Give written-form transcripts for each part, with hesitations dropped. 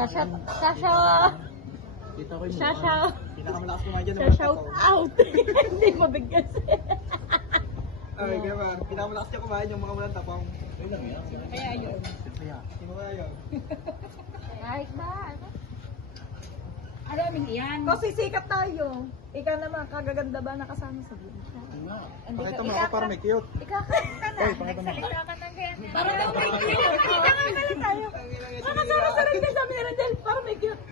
Sasha. Kita ko yun. Sasha. Pinakamalakas kumain dyan. Shout out. Hindi mo bigyan siya. Ay, kaya ba? Pinakamalakas niya kumain yung mga walang tapang. Ayun lang yan. Kaya yun. Sino kaya yun? Kahit ba? Alaming iyan. Kasi sikat tayo. Ikaw naman, kagaganda ba nakasama sa buhay siya? Pakita mo ako para may cute. Ikakanta ka na. Oy, pakita mo. Para daw may cute. Ikakanta tayo. Makasama sa rin ka sa meron dyan. Para may cute.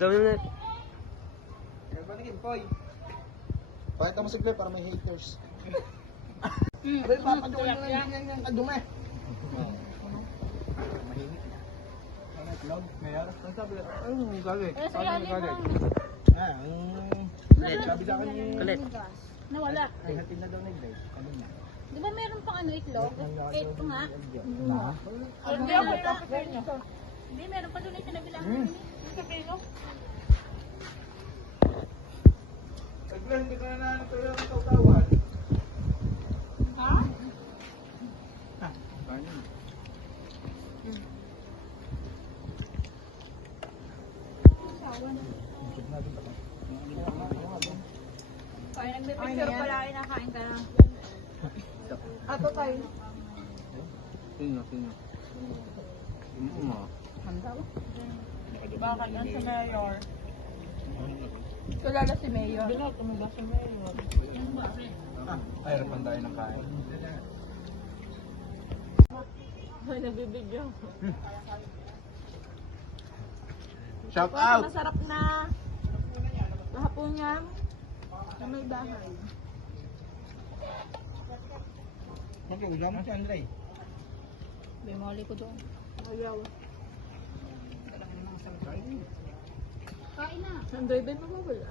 Dami na. Balikin, Koy. Pakita mo si Clay para may haters. Abay, papadungan mo lang yung kadumi. Mahingit na. Ano, vlog? Ngayon? Ang sabi na, ay, galit. Ano galit? Sabi sa akin yung... Kulit. Nawala. Ay, hatid na daw na yung guys. Ano na? Di ba meron pang ano itlog? Ito nga. Hindi ako tapos niyo. Hindi, meron pa doon ay sinabilang namin. Pagla, hindi ka na natuloy ang tawtawan. Ha? Kanin. Kaya nagpipicture pala kayo nakain ka na. Ato tayo. Sino? Baka yan sa mayor. Kilala si mayor. Ay, harapan tayo ng kain. Ay, nabibigyan. Shout out! Masarap na. Kahapon yan. Na may bahay. Mag-ulam si Andre. Bimoli ko doon. Ayaw. Kain na. Andre, ba mo wala?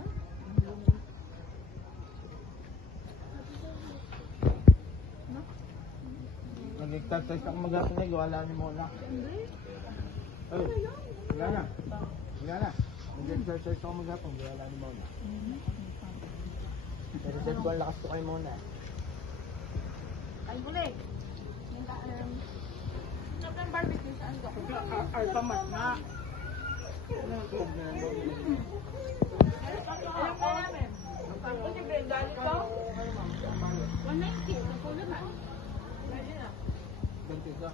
Nag-exercise ako mag-asinig, wala ni Mona. Ay, wala na. Nag-exercise ako mag-apong, wala ni Mona. Pero sabi ko, ang lakas ko kay Mona. Ay, bulig. Sarap ng barbecue saan ka? Ay, pamat na. Huwag na lang. Alam ko namin. Ang si Brenda, ito? 190. Nakulo na. Ganti ka.